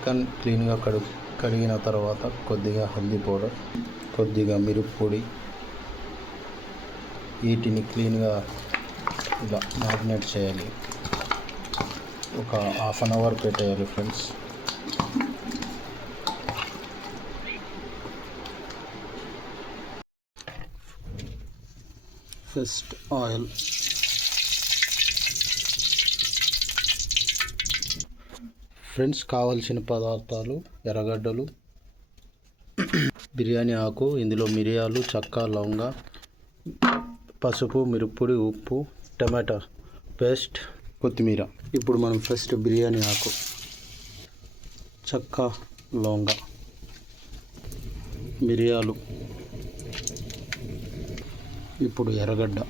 చికెన్ క్లీన్గా కడిగిన తర్వాత కొద్దిగా హల్దీ పౌడర్, కొద్దిగా మిరప్ పొడి, వీటిని క్లీన్గా ఇలా మ్యారినేట్ చేయాలి. ఒక హాఫ్ అన్ అవర్ పెట్టేయాలి ఫ్రెండ్స్. ఫస్ట్ ఆయిల్, ఫ్రెండ్స్ కావాల్సిన పదార్థాలు: ఎర్రగడ్డలు, బిర్యానీ ఆకు, ఇందులో మిరియాలు, చెక్క, లవంగ, పసుపు, మిరప్పొడి, ఉప్పు, టమాటా పేస్ట్, కొత్తిమీర. ఇప్పుడు మనం ఫస్ట్ బిర్యానీ ఆకు, చెక్క, లవంగ, మిరియాలు, ఇప్పుడు ఎర్రగడ్డ,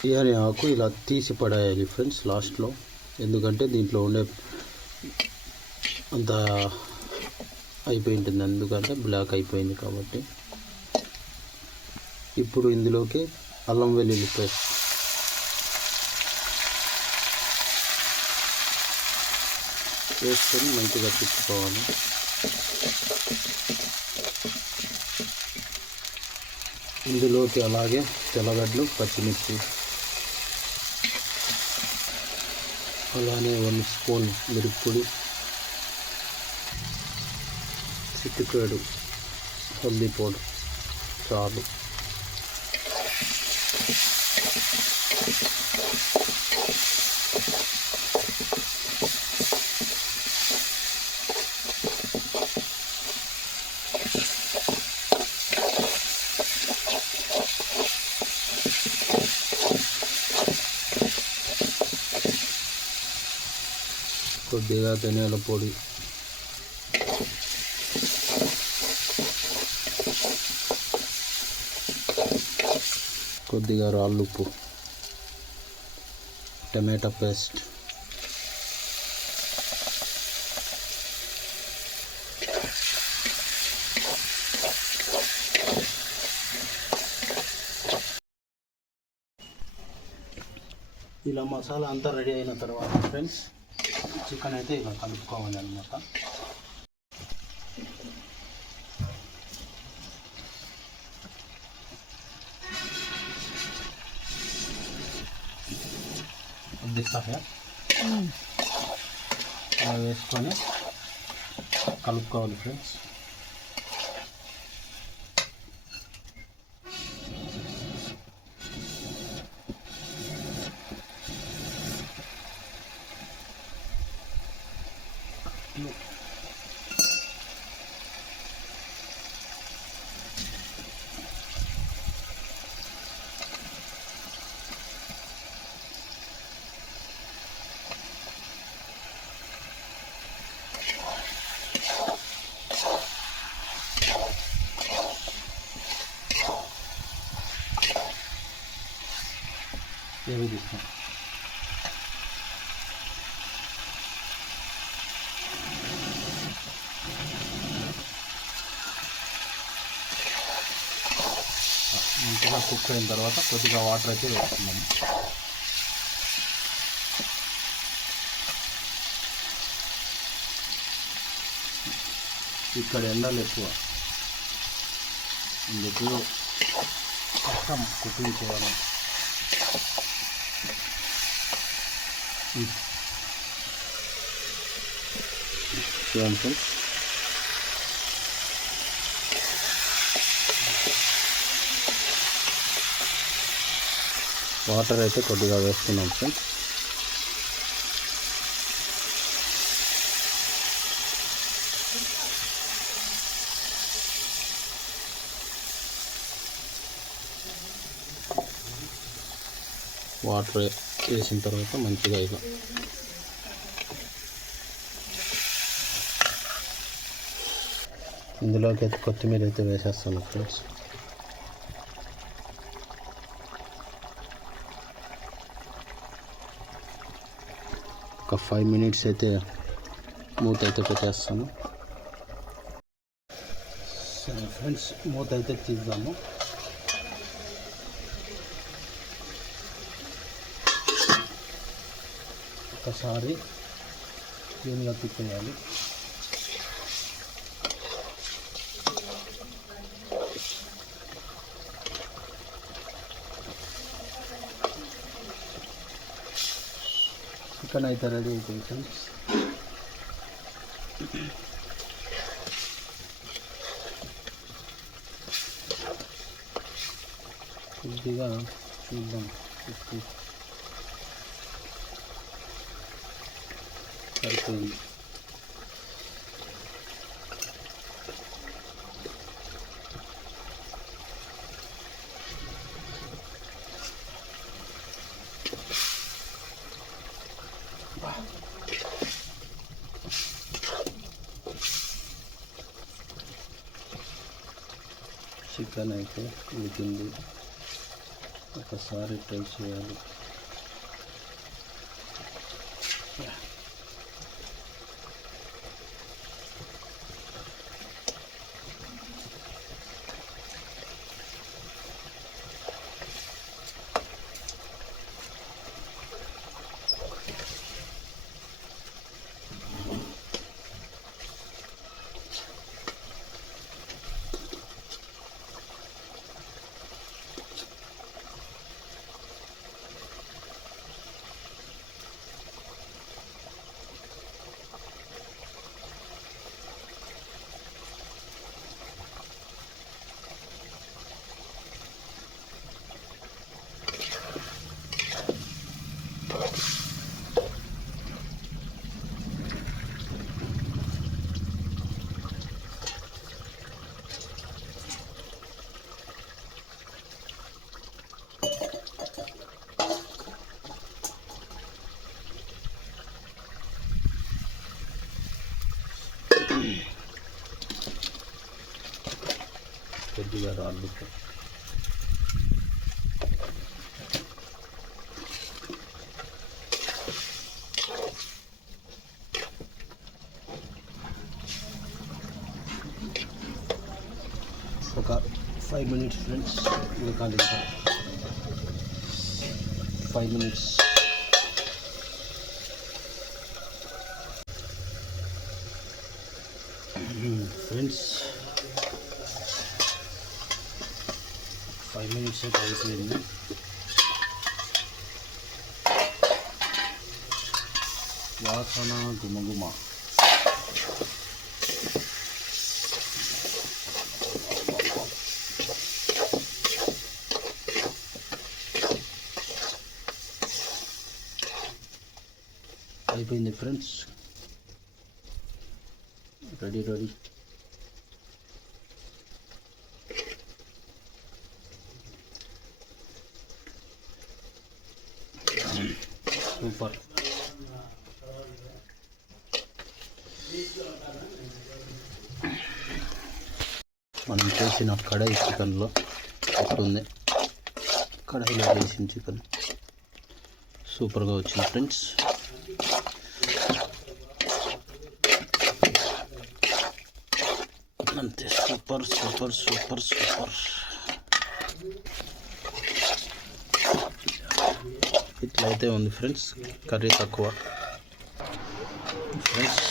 బిర్యానీ ఆకు ఇలా తీసి పడేయాలి ఫ్రెండ్స్ లాస్ట్లో, ఎందుకంటే దీంట్లో ఉండే అంత అయిపోయి ఉంటుంది, ఎందుకంటే బ్లాక్ అయిపోయింది కాబట్టి. ఇప్పుడు ఇందులోకి అల్లం వెల్లుల్లి పేస్ట్, వేసుకొని మంచిగా తిప్పుకోవాలి. ఇందులోకి అలాగే తెల్లగడ్డలు, పచ్చిమిర్చి, అలానే 1 స్పూన్ మిరప్పొడి, చిటికెడు హల్దీ పౌడర్ చాలు. కొద్దిగా ధనియాల పొడి, కొద్దిగా రాళ్ళుప్పు, టమాటా పేస్ట్, ఇలా మసాలా అంతా రెడీ అయిన తర్వాత ఫ్రెండ్స్ చికెన్ అయితే ఇలా కలుపుకోవాలి అన్నమాట. అలా వేసుకొని కలుపుకోవాలి ఫ్రెండ్స్. ఏవి తీస్తాం మంచిగా కుక్ అయిన తర్వాత కొద్దిగా వాటర్ అయితే వేస్తున్నాము. ఇక్కడ ఎండలు ఎక్కువ, ఇందుకు కష్టం కుకింగ్ చేయాలి. చూడండి వాటర్ అయితే కొద్దిగా వేస్తున్నాం ఫ్రెండ్స్. వాటర్ వేసిన తర్వాత మంచిగా ఇలా ఇందులోకి అయితే కొత్తిమీర అయితే వేసేస్తాను ఫ్రెండ్స్. ఒక 5 minutes అయితే మూత అయితే పెట్టేస్తాను. సరే ఫ్రెండ్స్, మూత అయితే తీద్దాము. ఒకసారి క్లీన్గా తిప్పేయాలి. చికెన్ అయితే రెడీ అయిపోయింది ఫ్రెండ్స్. కొద్దిగా చూద్దాం, ఉప్పు సరిపోయింది. చికెన్ అయితే ఉడికింది, ఒకసారి ట్రై చేయాలి. కొద్దిగా రాళ్ళు ఒక 5 minutes ఫ్రెండ్స్ ఉడకాలి. ఇంకా 5 minutes. ఫ్రెండ్స్ 5 minutes అయితే అయిపోయింది. వాసన గుమగుమ. అయిపోయింది ఫ్రెండ్స్, రెడీ. సూపర్. మనం చేసిన కడాయి చికెన్లో ఉంటుంది, కడాయిలో చేసిన చికెన్ సూపర్గా వచ్చింది ఫ్రెండ్స్. అంతే, సూపర్. ఇట్లయితే ఉంది ఫ్రెండ్స్, కర్రీ తక్కువ ఫ్రెండ్స్.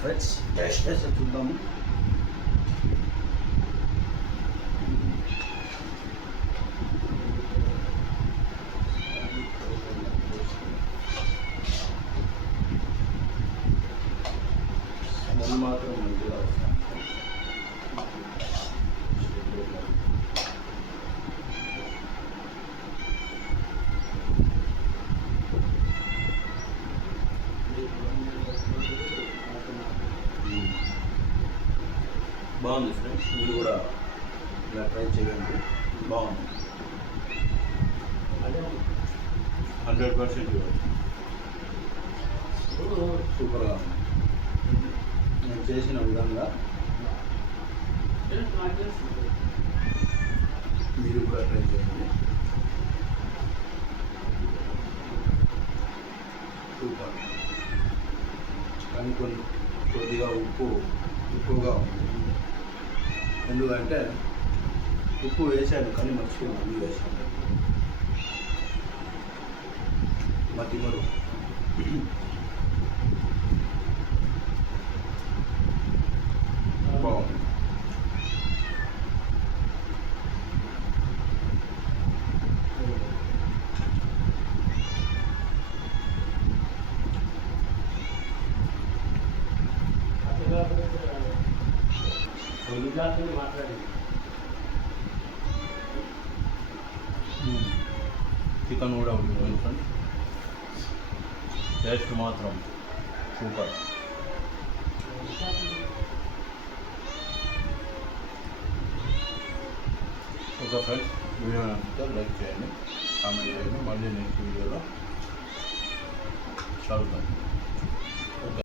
ఫ్రెండ్స్ టేస్ట్ చేసి చూద్దాము. మాత్రం మంచిగా బాగుంది ఫ్రెండ్స్. మీరు కూడా ఇలా ట్రై చేయండి, బాగుంది. 100% సూపర్గా ఉంది. నేను చేసిన విధంగా మీరు కూడా ట్రై చేయండి. సూపర్. కానీ కొద్దిగా ఉప్పుగా ఉంది. ఎందుకంటే ఉప్పు వేసాను కానీ మర్చిపోయి మళ్ళీ వేసాను. మధ్యమరు బాగుంది. చికెన్ కూడా ఉంటుంది ఫ్రెండ్స్. టేస్ట్ మాత్రం సూపర్. ఓకే ఫ్రెండ్స్, వీడియో నచ్చితే లైక్ చేయండి, కామెంట్ చేయండి. మళ్ళీ నెక్స్ట్ వీడియోలో కలుద్దాం.